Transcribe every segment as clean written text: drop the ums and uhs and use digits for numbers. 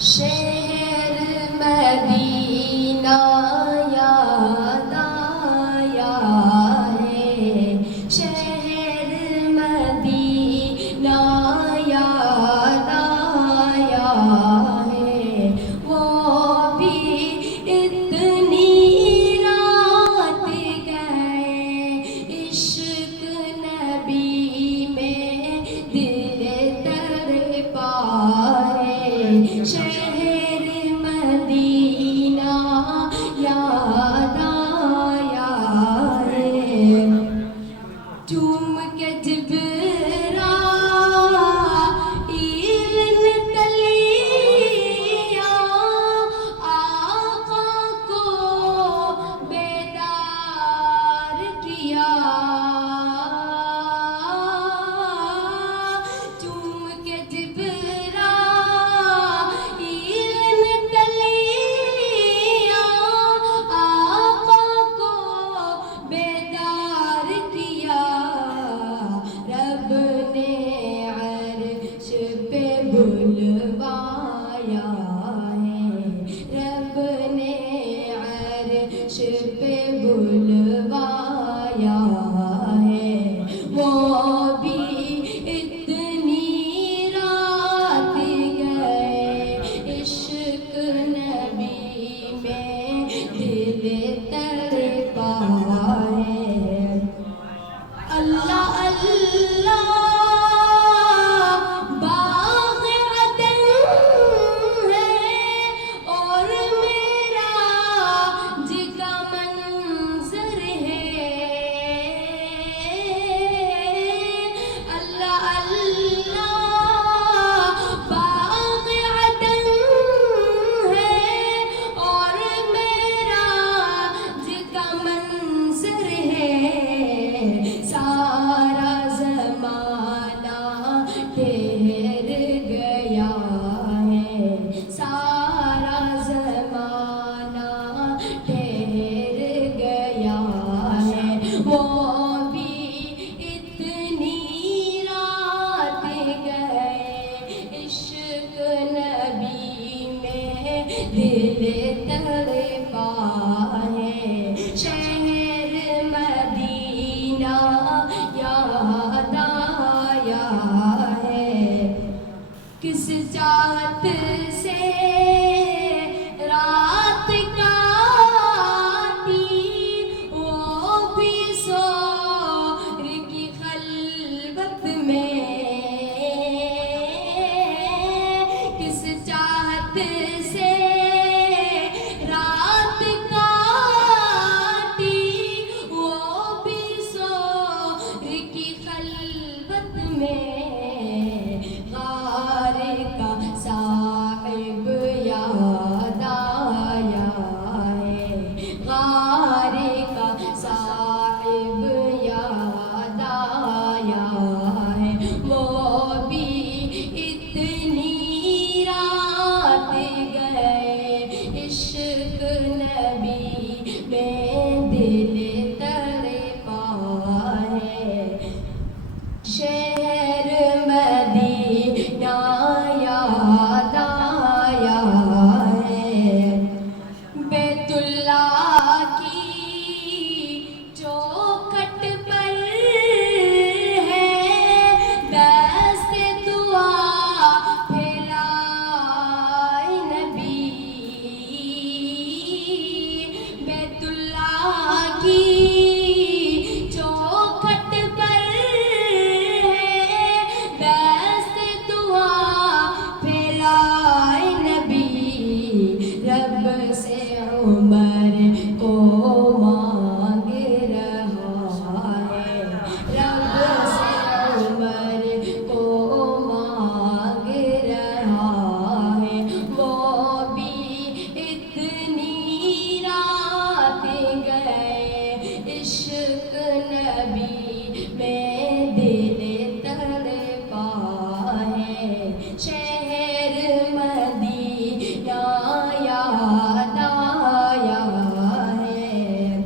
شہر مدینہ یاد آیا ہے، شہر مدینہ یاد آیا ہے، وہ بھی اتنی رات گئے، عشق نبی میں دل تڑپا ہے، شہر مدینہ یاد آیا ہے، چوم کے جبرائیل نے تلیا آقا کو بیدار کیا، چوم کے جبرائیل نے تلیا آقا کو بیدار کیا، رب نے عرش پہ بلوایا ہے، رب نے عرش پہ بلوایا ہے، وہ بھی اتنی رات گئے، عشق نبی میں دل تڑپا ہے، اللہ اللہ باغ عدن ہے اور معراج کا منظر ہے، اللہ اللہ باغ عدن ہے اور معراج کا منظر ہے، سارا زمانہ ٹھہر گیا ہے، سارا زمانہ ٹھہر گیا ہے، وہ بھی اتنی رات گئے، عشق نبی میں دل تڑپا ہے، شہر مدینہ یاد آیا ہے، کس چاہت سے رات کاٹی، وہ بھی سور کی خلوت میں، کس چاہت سے رات کاٹی، وہ بھی سور کی خلوت میں، غار کا صاحب یاد آیا ہے، غار کا صاحب یاد آیا ہے، وہ بھی اتنی رات گئے، عشق نبی میں دل تڑپا ہے، شہر مدینہ یاد آیا ہے، بیت اللہ کی چوکھٹ پر ہے، دست دعا پھیلائے نبی، بیت اللہ کی چوکھٹ پر ہے، دست دعا پھیلائے نبی، رب سے عمر کو مانگ رہا ہے، رب سے عمر کو مانگ رہا ہے، وہ بھی اتنی رات گئے، عشق نبی میں دل تڑپا ہے، شہر مدینہ یاد آیا ہے،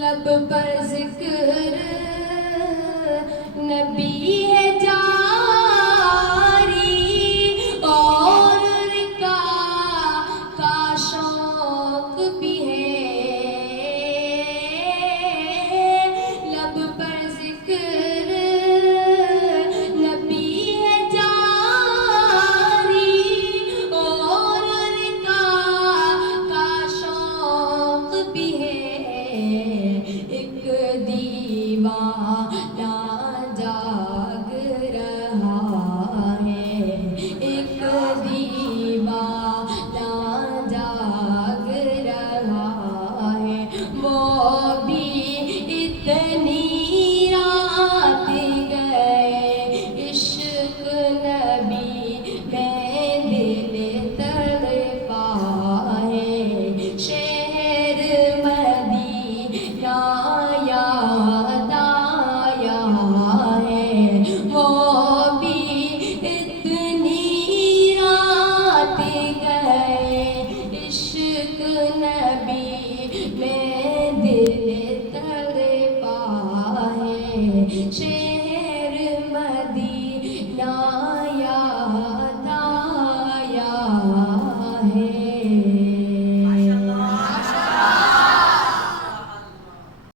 لب پر ذکر نبی ہے جاری اور میں